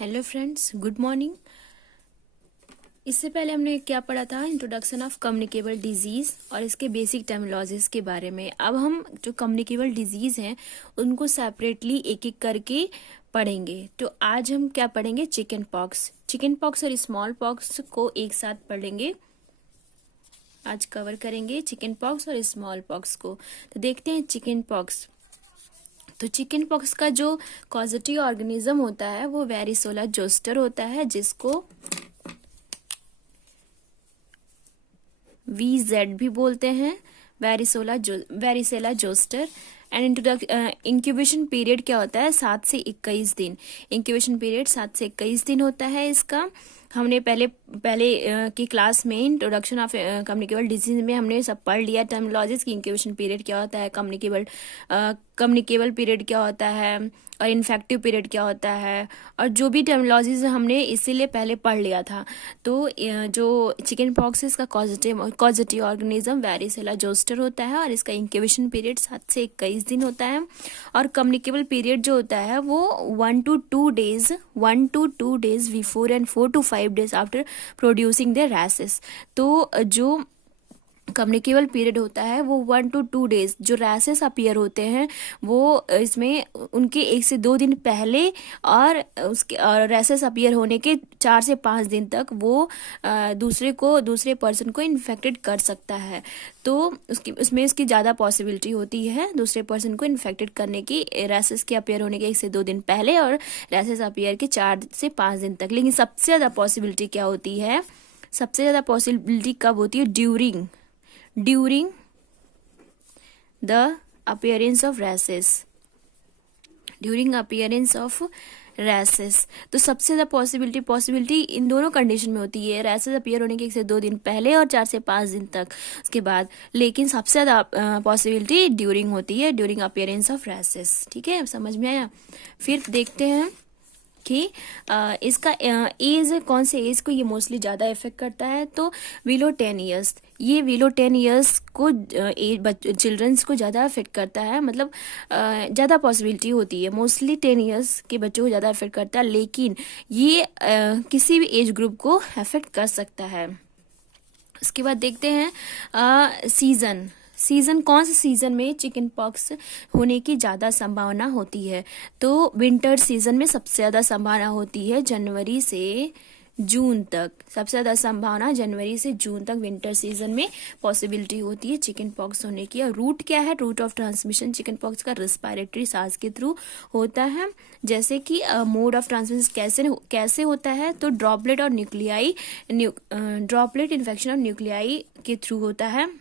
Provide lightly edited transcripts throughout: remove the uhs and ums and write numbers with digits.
Hello friends, good morning. इससे पहले हमने क्या पढ़ा था, इंट्रोडक्शन ऑफ कम्युनिकेबल डिजीज और इसके बेसिक टर्मिनोलॉजीज के बारे में। अब हम जो कम्युनिकेबल डिजीज हैं उनको सेपरेटली एक एक करके पढ़ेंगे। तो आज हम क्या पढ़ेंगे, चिकन पॉक्स और स्मॉल पॉक्स को एक साथ पढ़ेंगे। आज कवर करेंगे चिकन पॉक्स और स्मॉल पॉक्स को। तो देखते हैं चिकन पॉक्स। तो चिकन पॉक्स का जो कॉजेटिव ऑर्गेनिज्म होता है वो वेरिसोला जोस्टर होता है, जिसको VZ भी बोलते हैं, varicella zoster. And incubation period क्या होता है, 7 से 21 दिन। इंक्यूबेशन पीरियड 7 से 21 दिन होता है इसका। हमने पहले की क्लास में इंट्रोडक्शन ऑफ कम्युनिकेबल डिजीज में हमने सब पढ़ लिया टर्मिनोलॉजीज की। इंक्यूबेशन पीरियड क्या होता है, कम्युनिकेबल पीरियड क्या होता है, और इन्फेक्टिव पीरियड क्या होता है, और जो भी टर्मिनोलॉजीज हमने इसीलिए पहले पढ़ लिया था। तो जो चिकन पॉक्स इसका कॉजेटिव ऑर्गेनिज्म वेरिसेला जोस्टर होता है और इसका इंक्यूबेशन पीरियड 7 से 21 दिन होता है। और कम्युनिकेबल पीरियड जो होता है वो 1 to 2 days before and 4 to 5 days after producing the rashes. तो जो कम्युनिकेबल पीरियड होता है वो 1 to 2 days, जो रैसेस अपीयर होते हैं वो इसमें उनके 1 से 2 दिन पहले और उसके रैसेस अपीयर होने के 4 से 5 दिन तक वो दूसरे पर्सन को इन्फेक्टेड कर सकता है। तो उसमें इसकी ज़्यादा पॉसिबिलिटी होती है दूसरे पर्सन को इन्फेक्टेड करने की, रैसेस के अपीयर होने के 1 से 2 दिन पहले और रैसेस अपीयर के 4 से 5 दिन तक। लेकिन सबसे ज़्यादा पॉसिबिलिटी क्या होती है, सबसे ज़्यादा पॉसिबिलिटी कब होती है, during the appearance of rashes, तो सबसे ज्यादा पॉसिबिलिटी इन दोनों कंडीशन में होती है, रैसेस अपीयर होने के 1 से 2 दिन पहले और 4 से 5 दिन तक उसके बाद। लेकिन सबसे ज्यादा पॉसिबिलिटी ड्यूरिंग होती है, ड्यूरिंग अपीयरेंस ऑफ रैसेस। ठीक है, समझ में आया। फिर देखते हैं कि इसका एज, कौन से एज को ये मोस्टली ज़्यादा इफेक्ट करता है। तो बिलो 10 ईयर्स, ये बिलो 10 ईयर्स को चिल्ड्रंस को ज़्यादा इफेक्ट करता है। मतलब ज़्यादा पॉसिबिलिटी होती है, मोस्टली 10 ईयर्स के बच्चों को ज़्यादा इफेक्ट करता है, लेकिन ये किसी भी एज ग्रुप को इफेक्ट कर सकता है। उसके बाद देखते हैं सीजन, कौन से सीजन में चिकन पॉक्स होने की ज़्यादा संभावना होती है। तो विंटर सीजन में सबसे ज़्यादा संभावना होती है जनवरी से जून तक। सबसे ज़्यादा संभावना जनवरी से जून तक विंटर सीजन में पॉसिबिलिटी होती है चिकन पॉक्स होने की। और रूट क्या है, route of transmission chicken pox का रेस्पिरेटरी सांस के थ्रू होता है। जैसे कि मोड ऑफ ट्रांसमिशन कैसे होता है, तो ड्रॉपलेट इन्फेक्शन और न्यूक्लियाई के थ्रू होता है,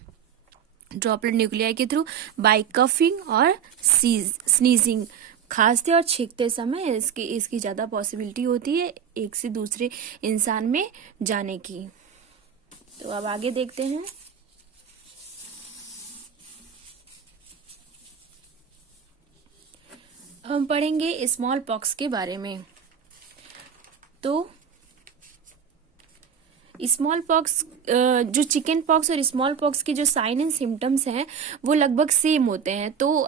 ड्रॉपलेट न्यूक्लियाई के थ्रू, बाय कफिंग और स्नीजिंग, खांसते और छींकते समय इसकी ज़्यादा पॉसिबिलिटी होती है एक से दूसरे इंसान में जाने की। तो अब आगे देखते हैं। हम पढ़ेंगे स्मॉल पॉक्स के बारे में। तो स्मॉल पॉक्स, जो चिकन पॉक्स और स्मॉल पॉक्स के जो साइन एंड सिम्टम्स हैं वो लगभग सेम होते हैं। तो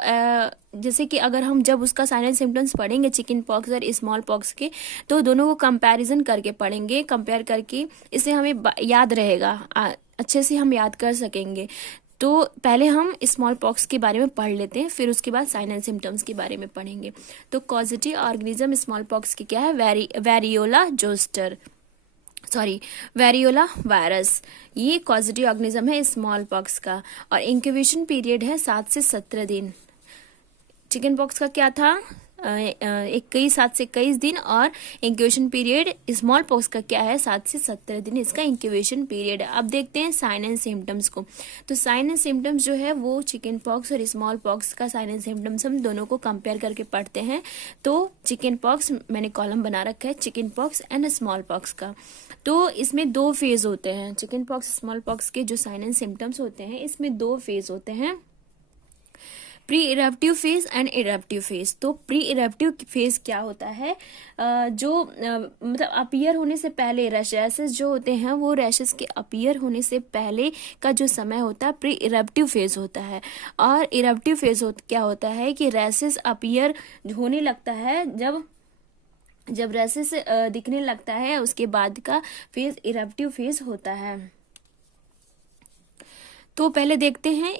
जैसे कि अगर हम जब उसका साइन एंड सिम्टम्स पढ़ेंगे चिकन पॉक्स और स्मॉल पॉक्स के, तो दोनों को कंपैरिजन करके पढ़ेंगे, कंपेयर करके, इससे हमें याद रहेगा, अच्छे से हम याद कर सकेंगे। तो पहले हम स्मॉल पॉक्स के बारे में पढ़ लेते हैं, फिर उसके बाद साइन एंड सिम्टम्स के बारे में पढ़ेंगे। तो कॉजेटिव ऑर्गेनिज्म स्मॉल पॉक्स की क्या है, वेरियोला वायरस, ये कॉजेटिव ऑर्गेनिज्म है स्मॉल पॉक्स का। और इंक्यूबेशन पीरियड है 7 से 17 दिन। चिकन पॉक्स का क्या था, 7 से 21 दिन, और इंक्यूबेशन पीरियड स्मॉल पॉक्स का क्या है, 7 से 17 दिन इसका इंक्यूबेशन पीरियड है। अब देखते हैं साइन एंड सिम्टम्स को। तो साइन एंड सिम्टम्स जो है वो चिकन पॉक्स और स्मॉल पॉक्स का साइन एंड सिम्टम्स हम दोनों को कंपेयर करके पढ़ते हैं। तो चिकन पॉक्स, मैंने कॉलम बना रखा है chicken pox and small pox का। तो इसमें 2 फेज होते हैं, चिकन पॉक्स स्मॉल पॉक्स के जो साइन एंड सिम्टम्स होते हैं इसमें 2 फेज होते हैं, pre eruptive phase and eruptive phase. तो प्री इरप्टिव फेज क्या होता है, जो मतलब अपीयर होने से पहले रैशेस जो होते हैं वो रैशेस के अपीयर होने से पहले का जो समय होता है प्री इरप्टिव फेज होता है। और इरप्टिव फेज क्या होता है कि रैशेस अपीयर होने लगता है जब रैसेस दिखने लगता है उसके बाद का फेज इरप्टिव फेज होता है। तो पहले देखते हैं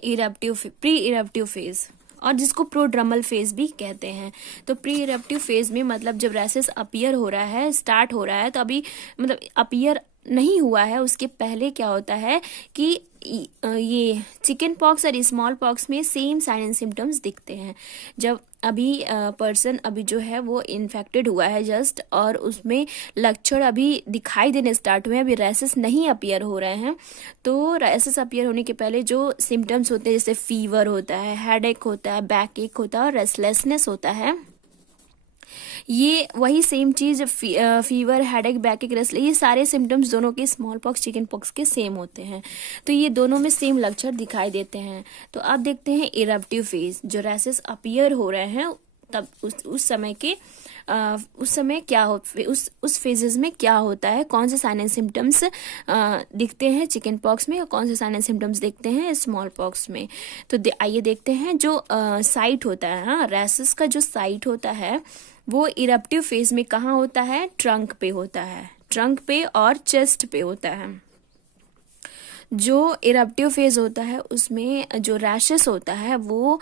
प्री इरप्टिव फेज, और जिसको प्रोड्रमल फेज भी कहते हैं। तो प्री इरप्टिव फेज में मतलब जब रैसेस अपीयर हो रहा है, स्टार्ट हो रहा है, तो अभी मतलब अपीयर नहीं हुआ है, उसके पहले क्या होता है कि ये चिकन पॉक्स और स्मॉल पॉक्स में सेम साइन एंड सिम्टम्स दिखते हैं। जब अभी पर्सन अभी जो है वो इन्फेक्टेड हुआ है जस्ट, और उसमें लक्षण अभी दिखाई देने स्टार्ट हुए हैं, अभी रैसेस नहीं अपीयर हो रहे हैं। तो रैसेस अपीयर होने के पहले जो सिम्टम्स होते हैं, जैसे फीवर होता है, हेडेक होता है, बैक एक होता है और रेस्टलेसनेस होता है, ये वही सेम चीज फीवर, हेडेक, बैक, रेस्टलेस, ये सारे सिम्टम्स दोनों के स्मॉल पॉक्स, चिकन पॉक्स के सेम होते हैं। तो ये दोनों में सेम लक्षण दिखाई देते हैं। तो अब देखते हैं इरप्टिव फेज, जो रैसेस अपीयर हो रहे हैं तब उस समय के उस समय क्या हो, उस फेजेस में क्या होता है, कौन से साइन एंड सिम्टम्स दिखते हैं चिकन पॉक्स में और कौन से साइन एंड सिम्टम्स दिखते हैं स्मॉल पॉक्स में। तो आइए देखते हैं। जो साइट होता है, हाँ, रैसेस का जो साइट होता है वो इरप्टिव फेज में कहाँ होता है, ट्रंक पे होता है, ट्रंक पे और चेस्ट पे होता है। जो इरप्टिव फेज होता है उसमें जो रैशेस होता है वो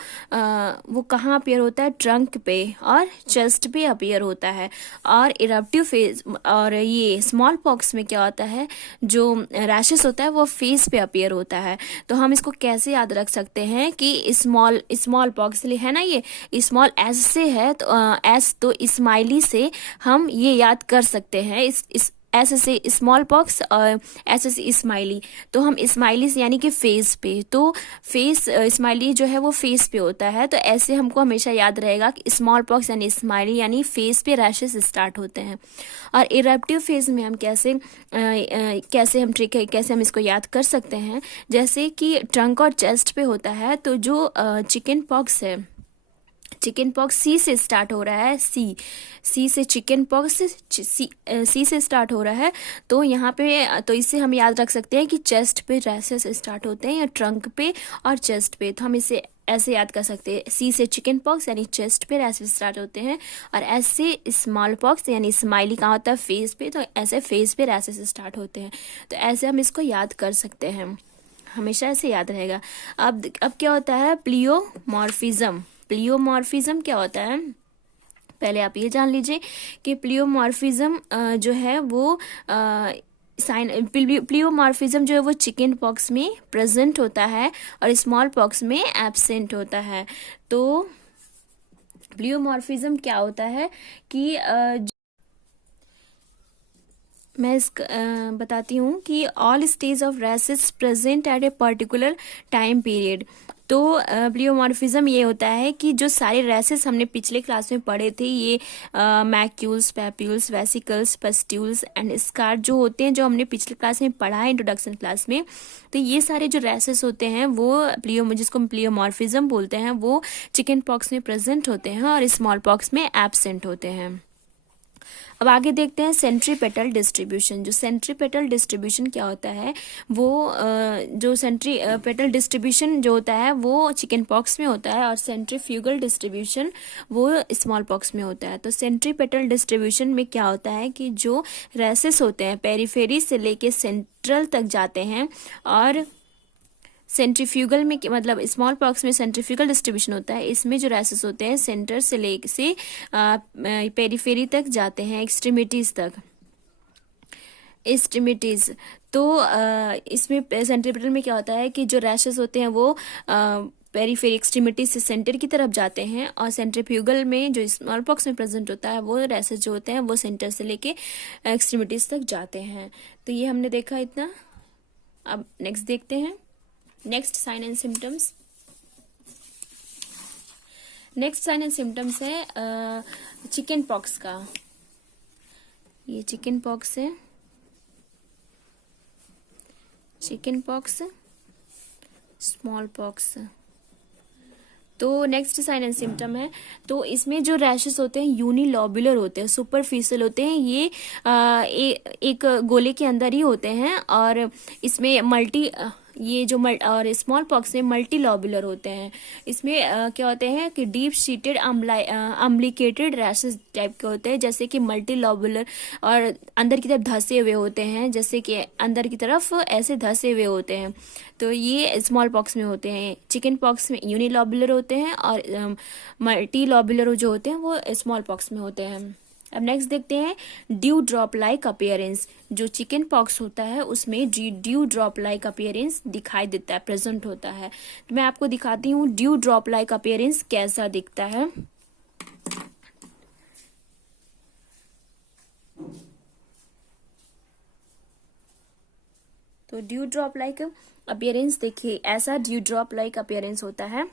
कहाँ अपीयर होता है, ट्रंक पे और चेस्ट पे अपीयर होता है। और इरप्टिव फेज और ये स्मॉल पॉक्स में क्या होता है, जो रैशेस होता है वो फेस पे अपीयर होता है। तो हम इसको कैसे याद रख सकते हैं कि स्मॉल पॉक्स है ना, ये स्मॉल एस से है, तो एस तो स्माइली से हम ये याद कर सकते हैं, इस ऐसे से स्मॉल पॉक्स और ऐसे से स्माइली। तो हम स्माइली यानी कि फेस पे, तो फेस स्माइली जो है वो फेस पे होता है, तो ऐसे हमको हमेशा याद रहेगा कि स्मॉल पॉक्स यानी स्माइली यानी फेस पे रैशेस स्टार्ट होते हैं। और इरप्टिव फेज में हम कैसे हम इसको याद कर सकते हैं, जैसे कि ट्रंक और चेस्ट पे होता है। तो जो चिकन पॉक्स है, चिकन पॉक्स सी से स्टार्ट हो रहा है, सी से चिकन पॉक्स सी से स्टार्ट हो रहा है। तो यहाँ पे तो इससे हम याद रख सकते हैं कि चेस्ट पे रैसेस स्टार्ट होते हैं, या ट्रंक पे और चेस्ट पे। तो हम इसे ऐसे याद कर सकते हैं, सी से चिकन पॉक्स यानी चेस्ट पे रैसेस स्टार्ट होते हैं, और एस से स्मॉल पॉक्स यानी स्माइली कहाँ होता है, फेस पे, तो ऐसे फेस पे रैसेस स्टार्ट होते हैं। तो ऐसे हम इसको याद कर सकते हैं, हमेशा ऐसे याद रहेगा। अब क्या होता है, प्लियोमॉर्फिज्म। प्लियोमॉर्फिज्म क्या होता है, पहले आप ये जान लीजिए कि प्लियोमॉर्फिज्म जो है वो प्लियोमॉर्फिज्म जो है वो चिकन पॉक्स में प्रेजेंट होता है और स्मॉल पॉक्स में एब्सेंट होता है। तो प्लियोमॉर्फिज्म क्या होता है कि मैं बताती हूँ कि all stage of rashes present at a particular time period. तो प्लियोमॉर्फिज्म ये होता है कि जो सारे रैसेस हमने पिछले क्लास में पढ़े थे, ये macules, papules, vesicles, pustules and scar जो होते हैं, जो हमने पिछले क्लास में पढ़ा है इंट्रोडक्शन क्लास में, तो ये सारे जो रैसेस होते हैं वो जिसको हम प्लियोमॉर्फिज्म बोलते हैं, वो चिकन पॉक्स में प्रेजेंट होते हैं और स्मॉल पॉक्स में एब्सेंट होते हैं। अब आगे देखते हैं सेंट्रीपेटल डिस्ट्रीब्यूशन। जो सेंट्रीपेटल डिस्ट्रीब्यूशन क्या होता है, वो जो सेंट्रीपेटल डिस्ट्रीब्यूशन जो होता है वो चिकन पॉक्स में होता है, और सेंट्रीफ्यूगल डिस्ट्रीब्यूशन वो स्मॉल पॉक्स में होता है। तो सेंट्रीपेटल डिस्ट्रीब्यूशन में क्या होता है कि जो रैसेस होते हैं पेरिफेरी से लेके सेंट्रल तक जाते हैं, और सेंट्रीफ्यूगल में मतलब स्मॉल पॉक्स में सेंट्रीफ्यूगल डिस्ट्रीब्यूशन होता है, इसमें जो रैसेस होते हैं सेंटर से लेके पेरिफेरी तक जाते हैं, एक्सट्रीमिटीज तक, एक्सट्रीमिटीज। तो इसमें सेंट्रीपेटल में क्या होता है कि जो रैशेस होते हैं वो पेरिफेरी एक्सट्रीमिटी से सेंटर की तरफ जाते हैं, और सेंट्रीफ्यूगल में जो स्मॉल पॉक्स में प्रेजेंट होता है वो रैशेस जो होते हैं वो सेंटर से लेके एक्सट्रीमिटीज तक जाते हैं। तो ये हमने देखा इतना। अब नेक्स्ट देखते हैं, next sign and symptoms. Next sign and symptoms है चिकन पॉक्स का। ये चिकन पॉक्स है, चिकन पॉक्स, स्मॉल पॉक्स। तो नेक्स्ट साइन एंड सिम्टम है, तो इसमें जो रैशेस होते हैं यूनिलोबुलर होते हैं, सुपरफिशियल होते हैं, ये एक गोले के अंदर ही होते हैं, और इसमें ये जो और स्मॉल पॉक्स में मल्टी लॉबुलर होते हैं। इसमें क्या होते हैं कि डीप सीटेड अम्लिकेटेड रैशेस टाइप के होते हैं, जैसे कि मल्टी लॉबुलर, और अंदर की तरफ धंसे हुए होते हैं, जैसे कि अंदर की तरफ ऐसे धंसे हुए होते हैं। तो ये स्मॉल पॉक्स में होते हैं। चिकन पॉक्स में यूनिलॉबुलर होते हैं और मल्टी लॉबुलर जो होते हैं वो स्मॉल पॉक्स में होते हैं। अब नेक्स्ट देखते हैं ड्यू ड्रॉप लाइक अपीयरेंस। जो चिकन पॉक्स होता है उसमें ड्यू ड्रॉप लाइक अपीयरेंस दिखाई देता है, प्रेजेंट होता है। तो मैं आपको दिखाती हूँ ड्यू ड्रॉप लाइक अपीयरेंस कैसा दिखता है। तो ड्यू ड्रॉप लाइक अपीयरेंस देखिए, ऐसा ड्यू ड्रॉप लाइक अपीयरेंस होता है।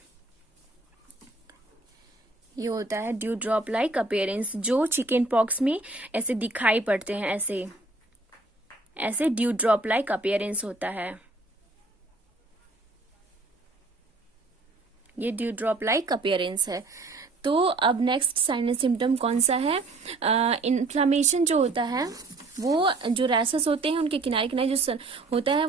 ये होता है ड्यू ड्रॉप लाइक अपीयरेंस, जो चिकन पॉक्स में ऐसे दिखाई पड़ते हैं, ऐसे ड्यू ड्रॉप लाइक अपीयरेंस होता है। ये ड्यू ड्रॉप लाइक अपीयरेंस है। तो अब नेक्स्ट साइन एंड सिम्टम कौन सा है? इन्फ्लामेशन जो होता है, वो जो रैशेस होते हैं उनके किनारे किनारे जो होता है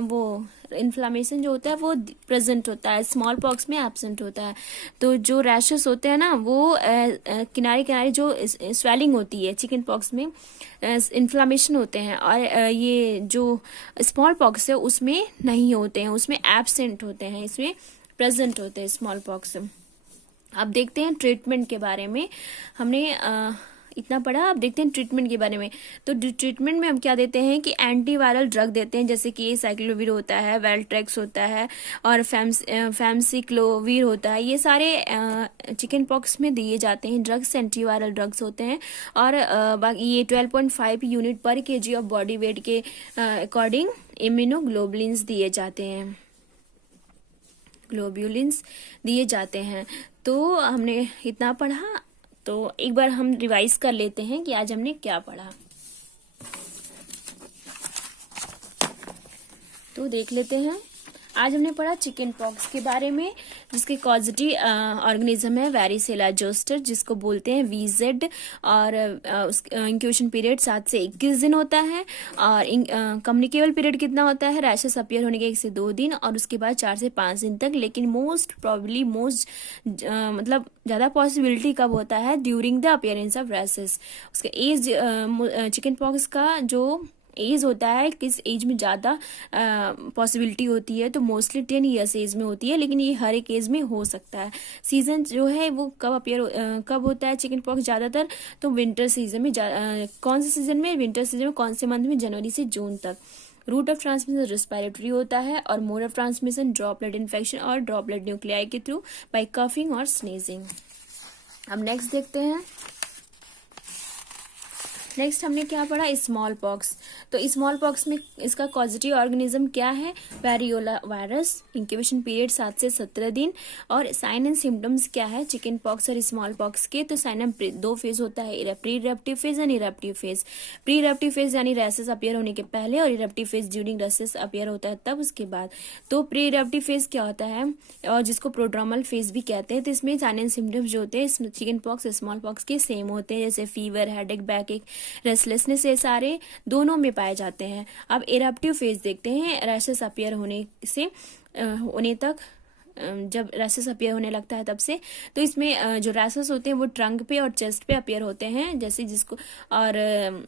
वो इन्फ्लामेशन जो होता है वो प्रेजेंट होता है, स्मॉल पॉक्स में एब्सेंट होता है। तो जो रैशेस होते हैं ना वो किनारे किनारे जो स्वेलिंग होती है चिकन पॉक्स में, इन्फ्लामेशन होते हैं, और ये जो स्मॉल पॉक्स है उसमें नहीं होते हैं, उसमें एब्सेंट होते हैं, इसमें प्रेजेंट होते हैं स्मॉल पॉक्स। अब देखते हैं ट्रीटमेंट के बारे में। हमने इतना पढ़ा, अब देखते हैं ट्रीटमेंट के बारे में। तो ट्रीटमेंट में हम क्या देते हैं कि एंटीवायरल ड्रग देते हैं, जैसे कि साइक्लोवीर होता है, वेल्ट्रेक्स होता है, और फैमसिक्लोवीर होता है। ये सारे चिकन पॉक्स में दिए जाते हैं ड्रग्स, एंटीवायरल ड्रग्स होते हैं। और बाकी ये 12.5 यूनिट पर केजी ऑफ बॉडी वेट के अकॉर्डिंग इम्यूनोग्लोबुलिन्स दिए जाते हैं, ग्लोब्यूलिन्स दिए जाते हैं। तो हमने इतना पढ़ा, तो एक बार हम रिवाइज कर लेते हैं कि आज हमने क्या पढ़ा। तो देख लेते हैं। आज हमने पढ़ा चिकन पॉक्स के बारे में, जिसके कॉजेटिव ऑर्गेनिज्म है वेरिसेला जोस्टर, जिसको बोलते हैं VZ, और इंक्यूबेशन पीरियड 7 से 21 दिन होता है, और कम्युनिकेबल पीरियड कितना होता है? रैशेस अपीयर होने के 1 से 2 दिन, और उसके बाद 4 से 5 दिन तक। लेकिन मतलब ज्यादा पॉसिबिलिटी कब होता है? During the appearance of rashes. उसका एज, चिकन पॉक्स का जो एज होता है, किस एज में ज्यादा पॉसिबिलिटी होती है, तो मोस्टली 10 ईयर्स एज में होती है, लेकिन ये हर एक एज में हो सकता है। सीजन जो है वो कब होता है चिकन पॉक्स ज्यादातर? तो विंटर सीजन में। कौन से सीजन में? विंटर सीजन में। कौन से मंथ में? जनवरी से जून तक। रूट ऑफ ट्रांसमिशन रेस्पिरेटरी होता है, और mode of transmission droplet infection और ड्रॉपलेट न्यूक्लियाई के थ्रू बाय कफिंग और स्नीजिंग। अब नेक्स्ट देखते हैं। नेक्स्ट हमने क्या पढ़ा? Small pox. तो स्मॉल पॉक्स में इसका कॉजेटिव ऑर्गेनिज्म क्या है? Variola virus. इंक्यूबेशन पीरियड 7 से 17 दिन। और साइन एंड सिम्टम्स क्या है चिकन पॉक्स और स्मॉल पॉक्स के? तो साइन एंड 2 फेज होता है, pre eruptive phase and eruptive phase. Pre eruptive phase यानी रैशेस अपीयर होने के पहले, और eruptive phase during rashes appear होता है तब, उसके बाद। तो प्री इरप्टिव फेज क्या होता है, और जिसको प्रोड्रोमल फेज भी कहते हैं। तो इसमें साइन एंड सिम्टम्स जो होते हैं चिकन पॉक्स स्मॉल पॉक्स के सेम होते हैं, जैसे फीवर, हेडेक, बैक, रेस्टलेसनेस, ये सारे दोनों में पाए जाते हैं। अब इरप्टिव फेज देखते हैं, रैशेस अपीयर होने तक, जब रैशेस अपीयर होने लगता है तब से। तो इसमें जो रैशेस होते हैं वो ट्रंक पे और चेस्ट पे अपीयर होते हैं, जैसे जिसको, और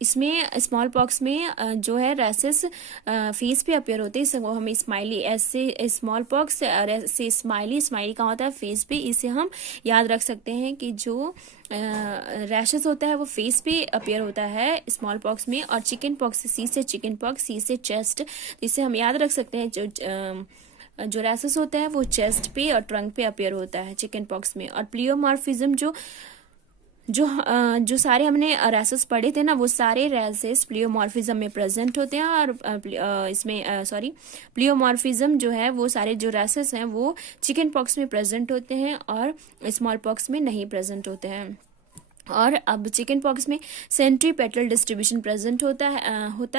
इसमें स्मॉल पॉक्स में जो है रैशेस फेस पे अपीयर होते हैं, वो हम स्माइली, ऐसे स्मॉल पॉक्स और ऐसे स्माइली का होता है फेस पे। इसे हम याद रख सकते हैं कि जो रैशेस होता है वो फेस पे अपीयर होता है स्मॉल पॉक्स में, और चिकन पॉक्स सी से चिकन पॉक्स, सी से चेस्ट। इसे हम याद रख सकते हैं जो रैशेस होता है वो चेस्ट पे और ट्रंक पे अपीयर होता है चिकन पॉक्स में। और प्लियोमॉर्फिज्म जो सारे हमने रैशेस पढ़े थे ना, वो सारे रैशेस प्लियोमॉर्फिज्म में प्रेजेंट होते हैं, और इसमें प्लियोमॉर्फिज्म जो है वो सारे जो रैशेस हैं वो चिकन पॉक्स में प्रेजेंट होते हैं और स्मॉल पॉक्स में नहीं प्रेजेंट होते हैं। और अब चिकन पॉक्स में सेंट्रीपेटल डिस्ट्रीब्यूशन प्रेजेंट होता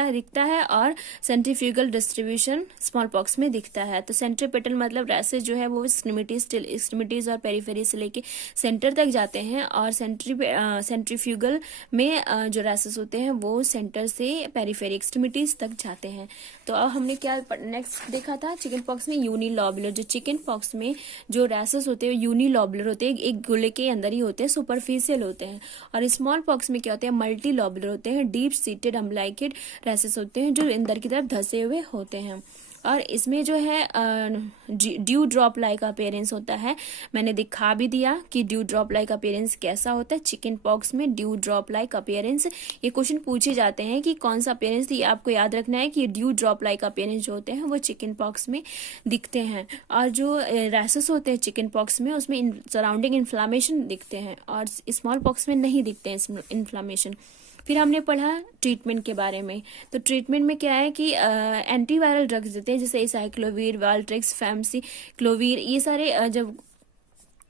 है दिखता है, और सेंट्रीफ्यूगल डिस्ट्रीब्यूशन स्मॉल पॉक्स में दिखता है। तो सेंट्रीपेटल मतलब रैसेस जो है वो एक्सट्रीमिटीज और पेरिफेरी से लेके सेंटर तक जाते हैं, और सेंट्रीफ्यूगल में जो रैसेस होते हैं वो सेंटर से पेरिफेरी एक्सट्रीमिटीज तक जाते हैं। तो अब हमने क्या नेक्स्ट देखा था चिकन पॉक्स में यूनिलॉबुलर। जो चिकन पॉक्स में जो रैसेस होते हैं यूनिलॉबुलर होते हैं, एक गोले के अंदर ही होते हैं, सुपरफिशियल होते हैं। और स्मॉल पॉक्स में क्या होते हैं, मल्टी लॉबुलर होते हैं, डीप सीटेड अम्बलाइकेड रैसेस होते हैं जो अंदर की तरफ धसे हुए होते हैं। और इसमें जो है ड्यू ड्रॉप लाइक अपीयरेंस होता है। मैंने दिखा भी दिया कि ड्यू ड्रॉप लाइक अपीयरेंस कैसा होता है चिकन पॉक्स में। ड्यू ड्रॉप लाइक अपीयरेंस, ये क्वेश्चन पूछे जाते हैं कि कौन सा अपीयरेंस, ये आपको याद रखना है कि ड्यू ड्रॉप लाइक अपीयरेंस जो होते हैं वो चिकन पॉक्स में दिखते हैं। और जो रैसेस होते हैं चिकन पॉक्स में उसमें सराउंडिंग इन्फ्लामेशन दिखते हैं, और स्मॉल पॉक्स में नहीं दिखते हैं इन्फ्लामेशन। फिर हमने पढ़ा ट्रीटमेंट के बारे में। तो ट्रीटमेंट में क्या है कि एंटीवायरल ड्रग्स देते हैं, जैसे साइक्लोवीर, वाल्ट्रिक्स, फैमसीक्लोवीर,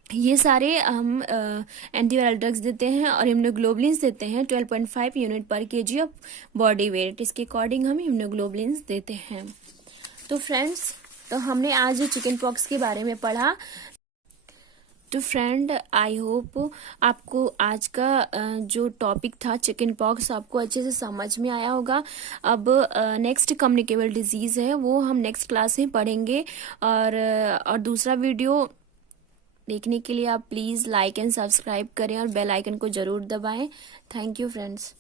ये सारे हम एंटीवायरल ड्रग्स देते हैं। और इम्यूनोग्लोबुलिन्स देते हैं 12.5 यूनिट पर केजी ऑफ बॉडी वेट, इसके अकॉर्डिंग हम इम्यूनोग्लोबुलिन्स देते हैं। तो फ्रेंड्स, तो हमने आज चिकन पॉक्स के बारे में पढ़ा। तो फ्रेंड, आई होप आपको आज का जो टॉपिक था चिकन पॉक्स आपको अच्छे से समझ में आया होगा। अब नेक्स्ट कम्युनिकेबल डिजीज़ है वो हम नेक्स्ट क्लास में पढ़ेंगे। और दूसरा वीडियो देखने के लिए आप प्लीज़ लाइक एंड सब्सक्राइब करें और बेल आइकन को ज़रूर दबाएं। Thank you friends.